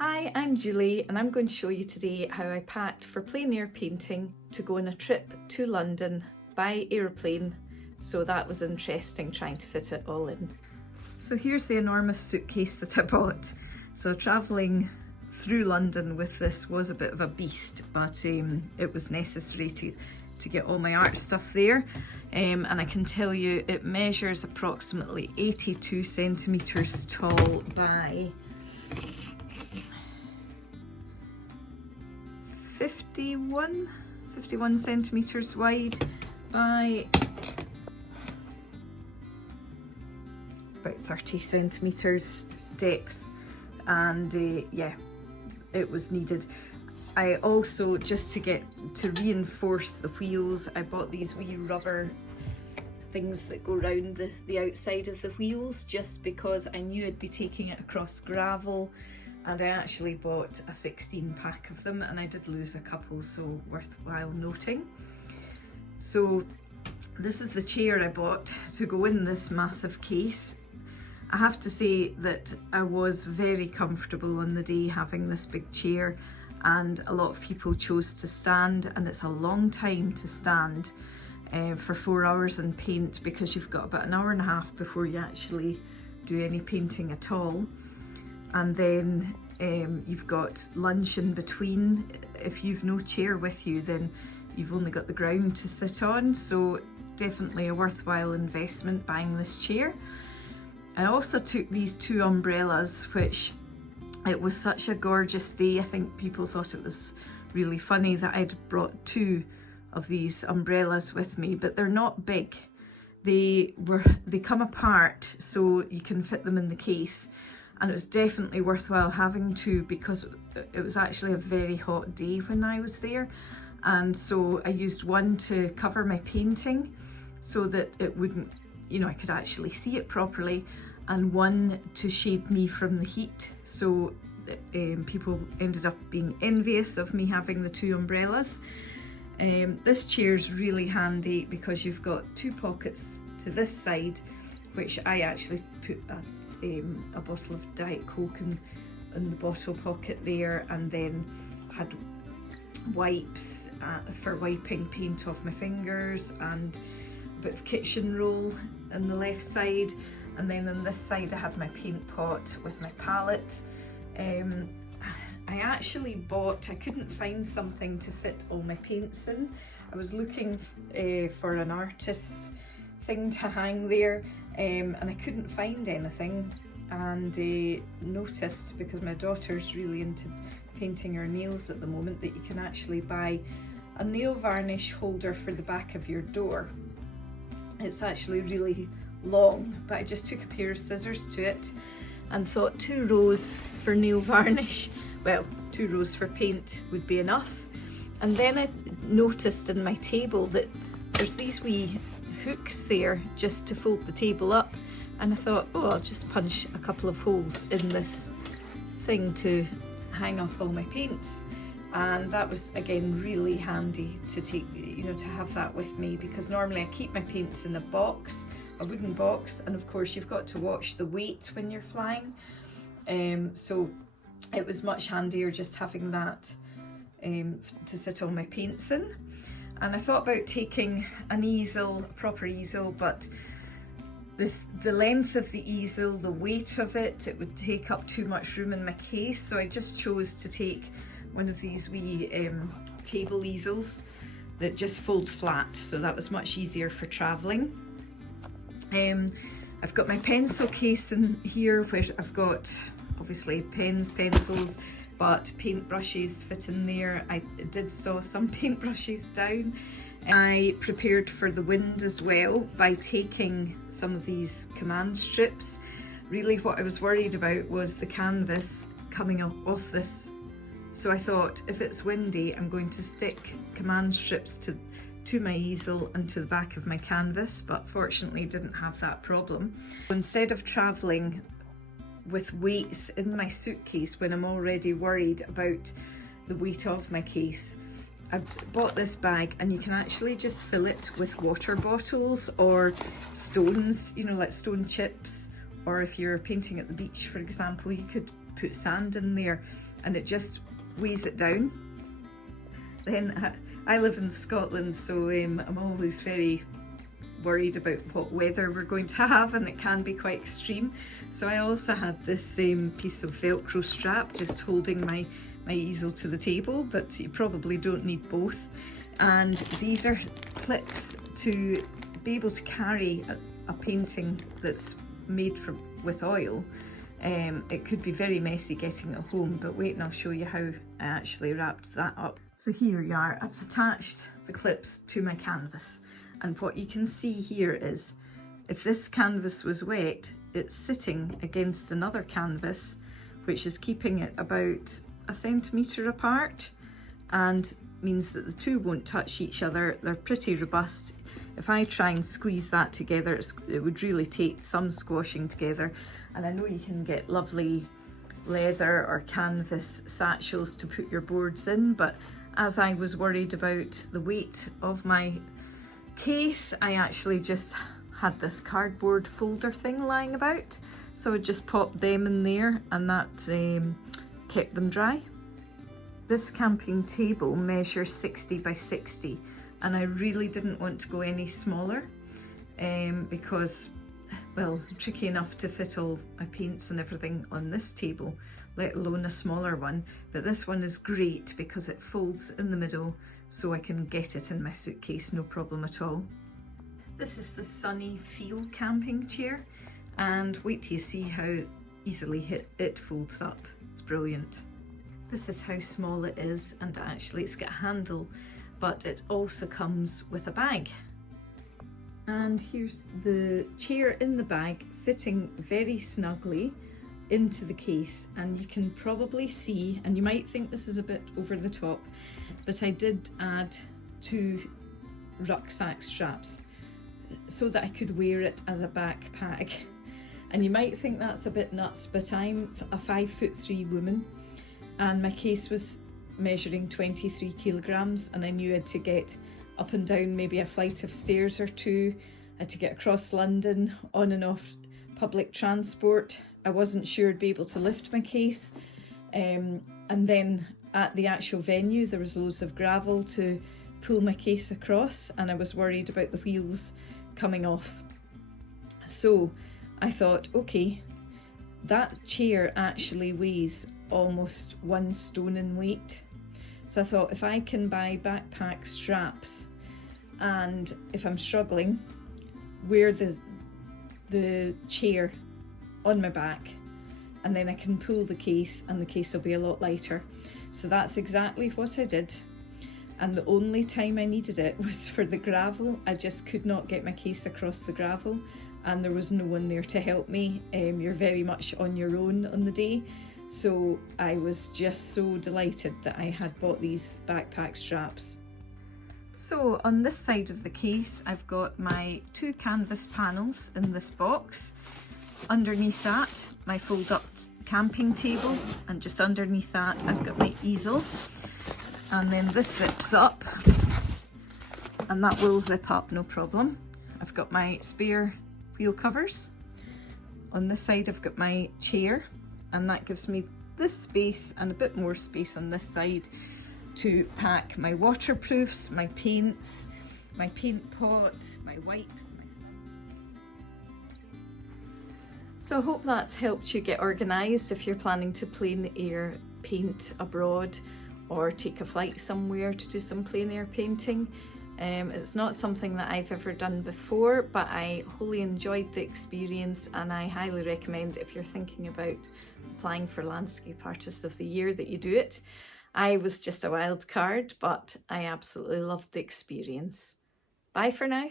Hi, I'm Julie and I'm going to show you today how I packed for plein air painting to go on a trip to London by aeroplane, so that was interesting trying to fit it all in. So here's the enormous suitcase that I bought. So travelling through London with this was a bit of a beast, but it was necessary to get all my art stuff there. And I can tell you it measures approximately 82 centimetres tall by 51 centimetres wide by about 30 centimetres depth, and yeah, it was needed. I also, just to reinforce the wheels, I bought these wee rubber things that go round the outside of the wheels, just because I knew I'd be taking it across gravel. And I actually bought a 16 pack of them, and I did lose a couple, so worthwhile noting. So this is the chair I bought to go in this massive case. I have to say that I was very comfortable on the day having this big chair, and a lot of people chose to stand, and it's a long time to stand for 4 hours and paint, because you've got about an hour and a half before you actually do any painting at all. And then you've got lunch in between. If you've no chair with you, then you've only got the ground to sit on, so definitely a worthwhile investment buying this chair. I also took these 2 umbrellas, which it was such a gorgeous day. I think people thought it was really funny that I'd brought 2 of these umbrellas with me, but they're not big. They come apart so you can fit them in the case. And it was definitely worthwhile having 2, because it was actually a very hot day when I was there. And so I used one to cover my painting so that it wouldn't, I could actually see it properly, and one to shade me from the heat. So people ended up being envious of me having the 2 umbrellas. This chair's really handy because you've got 2 pockets to this side, which I actually put a bottle of Diet Coke in the bottle pocket there, and then had wipes for wiping paint off my fingers, and a bit of kitchen roll on the left side, and then on this side I had my paint pot with my palette. I actually I couldn't find something to fit all my paints in. I was looking for an artist's thing to hang there, and I couldn't find anything, and noticed, because my daughter's really into painting her nails at the moment, that you can actually buy a nail varnish holder for the back of your door. It's actually really long, but I just took a pair of scissors to it and thought 2 rows for nail varnish, well, 2 rows for paint would be enough. And then I noticed in my table that there's these wee hooks there just to fold the table up, and I thought, oh, I'll just punch a couple of holes in this thing to hang up all my paints. And that was, again, really handy to take, to have that with me, because normally I keep my paints in a box, a wooden box, and of course you've got to watch the weight when you're flying. So it was much handier just having that to sit all my paints in. And I thought about taking an easel, a proper easel, but the length of the easel, the weight of it would take up too much room in my case, so I just chose to take one of these wee table easels that just fold flat, so that was much easier for travelling. I've got my pencil case in here, where I've got obviously pens, pencils, but paintbrushes fit in there. I did saw some paintbrushes down. I prepared for the wind as well by taking some of these command strips. Really what I was worried about was the canvas coming up off this. So I thought, if it's windy, I'm going to stick command strips to my easel and to the back of my canvas, but fortunately didn't have that problem. Instead of travelling with weights in my suitcase when I'm already worried about the weight of my case, I bought this bag, and you can actually just fill it with water bottles or stones, like stone chips, or if you're painting at the beach, for example, you could put sand in there and it just weighs it down. Then I live in Scotland, so I'm always very worried about what weather we're going to have, and it can be quite extreme. So I also had this piece of Velcro strap just holding my easel to the table, but you probably don't need both. And these are clips to be able to carry a painting that's made with oil. It could be very messy getting it home, but wait and I'll show you how I actually wrapped that up. So here you are, I've attached the clips to my canvas, and what you can see here is if this canvas was wet, it's sitting against another canvas which is keeping it about 1 centimetre apart, and means that the two won't touch each other. They're pretty robust. If I try and squeeze that together, it would really take some squashing together. And I know you can get lovely leather or canvas satchels to put your boards in, but as I was worried about the weight of my case, I actually just had this cardboard folder thing lying about. So I just popped them in there, and that kept them dry. This camping table measures 60 by 60, and I really didn't want to go any smaller because, well, tricky enough to fit all my paints and everything on this table, let alone a smaller one. But this one is great because it folds in the middle, so I can get it in my suitcase, no problem at all. This is the Sunny Feel camping chair, and wait till you see how easily it folds up. It's brilliant. This is how small it is, and actually it's got a handle, but it also comes with a bag. And here's the chair in the bag, fitting very snugly into the case. And you can probably see, and you might think this is a bit over the top, but I did add 2 rucksack straps so that I could wear it as a backpack. And you might think that's a bit nuts, but I'm a 5'3" woman, and my case was measuring 23 kilograms, and I knew I had to get up and down maybe a flight of stairs or 2. I had to get across London, on and off public transport. I wasn't sure I'd be able to lift my case. And then at the actual venue, there was loads of gravel to pull my case across, and I was worried about the wheels coming off. So I thought, okay, that chair actually weighs almost 1 stone in weight. So I thought, if I can buy backpack straps, and if I'm struggling, wear the chair on my back, and then I can pull the case and the case will be a lot lighter. So that's exactly what I did. And the only time I needed it was for the gravel. I just could not get my case across the gravel, and there was no one there to help me. You're very much on your own on the day. So I was just so delighted that I had bought these backpack straps. So on this side of the case, I've got my 2 canvas panels in this box. Underneath that, my fold-up camping table, and just underneath that, I've got my easel. And then this zips up, and that will zip up, no problem. I've got my spare wheel covers. On this side, I've got my chair, and that gives me this space and a bit more space on this side to pack my waterproofs, my paints, my paint pot, my wipes, my stuff. So I hope that's helped you get organised if you're planning to plein air paint abroad or take a flight somewhere to do some plein air painting. It's not something that I've ever done before, but I wholly enjoyed the experience, and I highly recommend, if you're thinking about applying for Landscape Artist of the Year, that you do it. I was just a wild card, but I absolutely loved the experience. Bye for now.